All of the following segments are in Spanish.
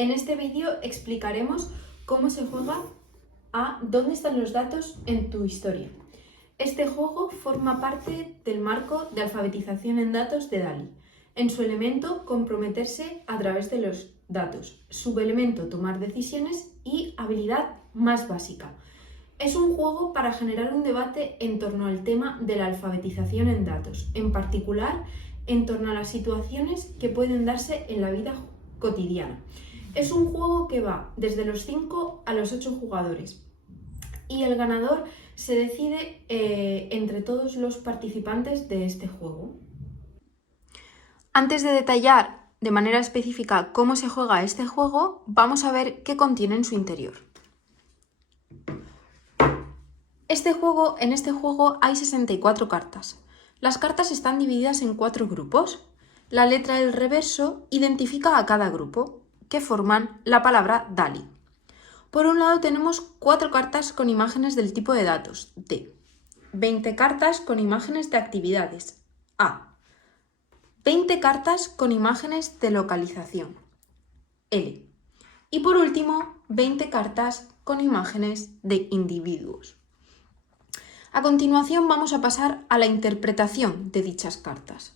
En este vídeo explicaremos cómo se juega a dónde están los datos en tu historia. Este juego forma parte del marco de alfabetización en datos de DALI. En su elemento, comprometerse a través de los datos. Subelemento, tomar decisiones y habilidad más básica. Es un juego para generar un debate en torno al tema de la alfabetización en datos, en particular en torno a las situaciones que pueden darse en la vida cotidiana. Es un juego que va desde los 5 a los 8 jugadores y el ganador se decide entre todos los participantes de este juego. Antes de detallar de manera específica cómo se juega este juego, vamos a ver qué contiene en su interior. En este juego hay 64 cartas. Las cartas están divididas en 4 grupos. La letra del reverso identifica a cada grupo, que forman la palabra DALI. Por un lado tenemos 4 cartas con imágenes del tipo de datos, D. 20 cartas con imágenes de actividades, A. 20 cartas con imágenes de localización, L. Y por último, 20 cartas con imágenes de individuos. A continuación vamos a pasar a la interpretación de dichas cartas.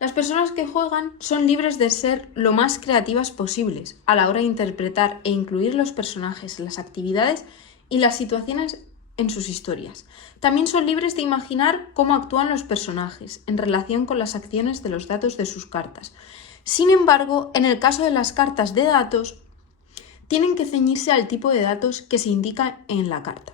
Las personas que juegan son libres de ser lo más creativas posibles a la hora de interpretar e incluir los personajes, las actividades y las situaciones en sus historias. También son libres de imaginar cómo actúan los personajes en relación con las acciones de los datos de sus cartas. Sin embargo, en el caso de las cartas de datos, tienen que ceñirse al tipo de datos que se indica en la carta.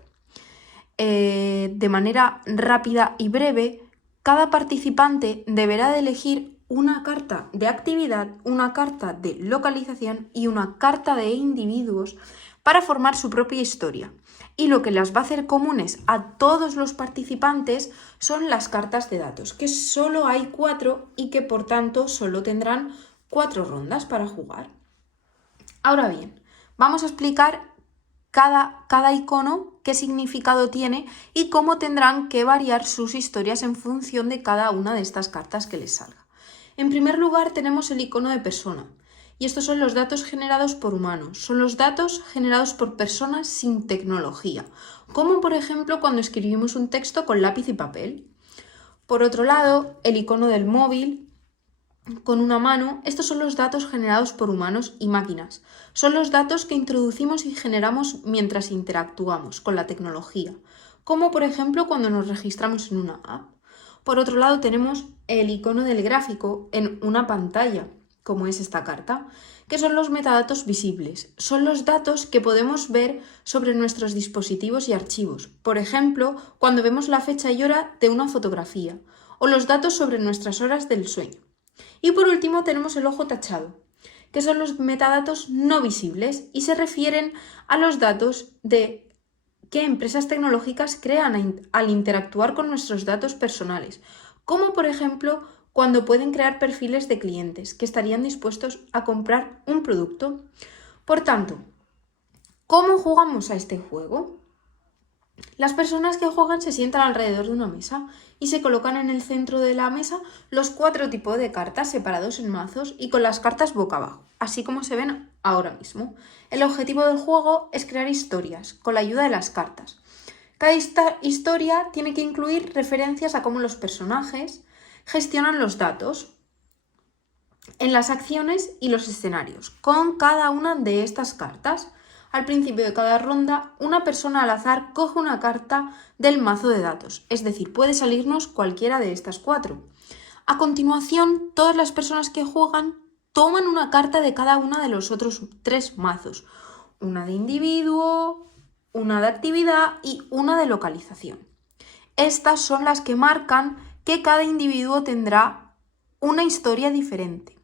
De manera rápida y breve, cada participante deberá de elegir una carta de actividad, una carta de localización y una carta de individuos para formar su propia historia. Y lo que las va a hacer comunes a todos los participantes son las cartas de datos, que solo hay 4 y que por tanto solo tendrán 4 rondas para jugar. Ahora bien, vamos a explicar cada icono, qué significado tiene y cómo tendrán que variar sus historias en función de cada una de estas cartas que les salga. En primer lugar tenemos el icono de persona y estos son los datos generados por humanos, son los datos generados por personas sin tecnología, como por ejemplo cuando escribimos un texto con lápiz y papel. Por otro lado, el icono del móvil con una mano, estos son los datos generados por humanos y máquinas. Son los datos que introducimos y generamos mientras interactuamos con la tecnología, como por ejemplo cuando nos registramos en una app. Por otro lado tenemos el icono del gráfico en una pantalla, como es esta carta, que son los metadatos visibles. Son los datos que podemos ver sobre nuestros dispositivos y archivos, por ejemplo, cuando vemos la fecha y hora de una fotografía, o los datos sobre nuestras horas del sueño. Y por último tenemos el ojo tachado, que son los metadatos no visibles y se refieren a los datos que empresas tecnológicas crean al interactuar con nuestros datos personales, como por ejemplo cuando pueden crear perfiles de clientes que estarían dispuestos a comprar un producto. Por tanto, ¿cómo jugamos a este juego? Las personas que juegan se sientan alrededor de una mesa y se colocan en el centro de la mesa los 4 tipos de cartas separados en mazos y con las cartas boca abajo, así como se ven ahora mismo. El objetivo del juego es crear historias con la ayuda de las cartas. Cada historia tiene que incluir referencias a cómo los personajes gestionan los datos en las acciones y los escenarios con cada una de estas cartas. Al principio de cada ronda, una persona al azar coge una carta del mazo de datos, es decir, puede salirnos cualquiera de estas 4. A continuación, todas las personas que juegan toman una carta de cada uno de los otros 3 mazos, una de individuo, una de actividad y una de localización. Estas son las que marcan que cada individuo tendrá una historia diferente,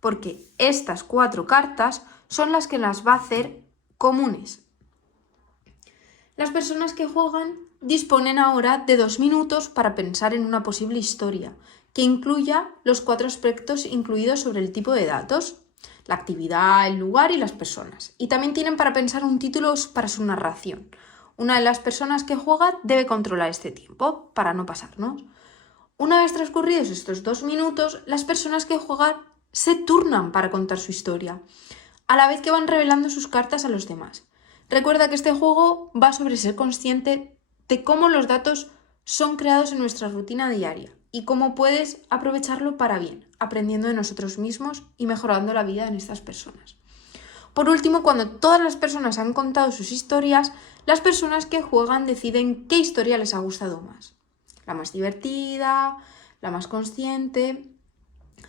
porque estas 4 cartas son las que las va a hacer comunes. Las personas que juegan disponen ahora de 2 minutos para pensar en una posible historia que incluya los 4 aspectos incluidos sobre el tipo de datos, la actividad, el lugar y las personas. Y también tienen para pensar un título para su narración. Una de las personas que juega debe controlar este tiempo para no pasarnos. Una vez transcurridos estos 2 minutos, las personas que juegan se turnan para contar su historia. a la vez que van revelando sus cartas a los demás. Recuerda que este juego va sobre ser consciente de cómo los datos son creados en nuestra rutina diaria y cómo puedes aprovecharlo para bien, aprendiendo de nosotros mismos y mejorando la vida de estas personas. Por último, cuando todas las personas han contado sus historias, las personas que juegan deciden qué historia les ha gustado más. La más divertida, la más consciente.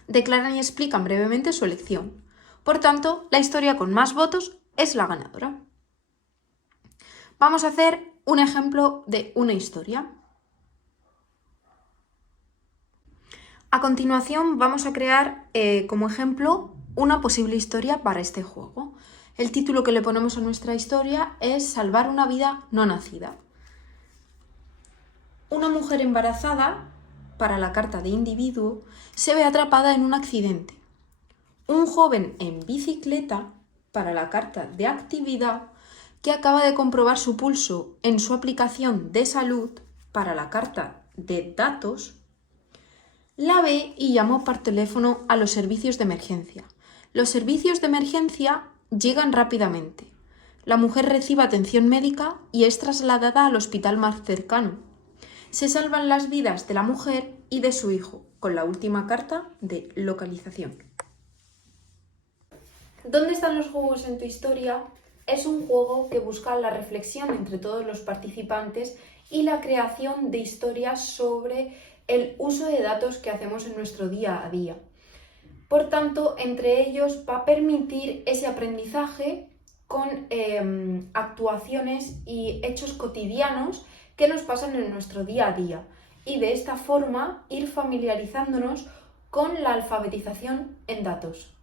Declaran y explican brevemente su elección. Por tanto, la historia con más votos es la ganadora. Vamos a hacer un ejemplo de una historia. A continuación vamos a crear como ejemplo una posible historia para este juego. El título que le ponemos a nuestra historia es Salvar una vida no nacida. Una mujer embarazada, para la carta de individuo, se ve atrapada en un accidente. Un joven en bicicleta, para la carta de actividad, que acaba de comprobar su pulso en su aplicación de salud, para la carta de datos, la ve y llamó por teléfono a los servicios de emergencia. Los servicios de emergencia llegan rápidamente. La mujer recibe atención médica y es trasladada al hospital más cercano. Se salvan las vidas de la mujer y de su hijo, con la última carta de localización. ¿Dónde están los juegos en tu historia? Es un juego que busca la reflexión entre todos los participantes y la creación de historias sobre el uso de datos que hacemos en nuestro día a día. Por tanto, entre ellos va a permitir ese aprendizaje con actuaciones y hechos cotidianos que nos pasan en nuestro día a día y de esta forma ir familiarizándonos con la alfabetización en datos.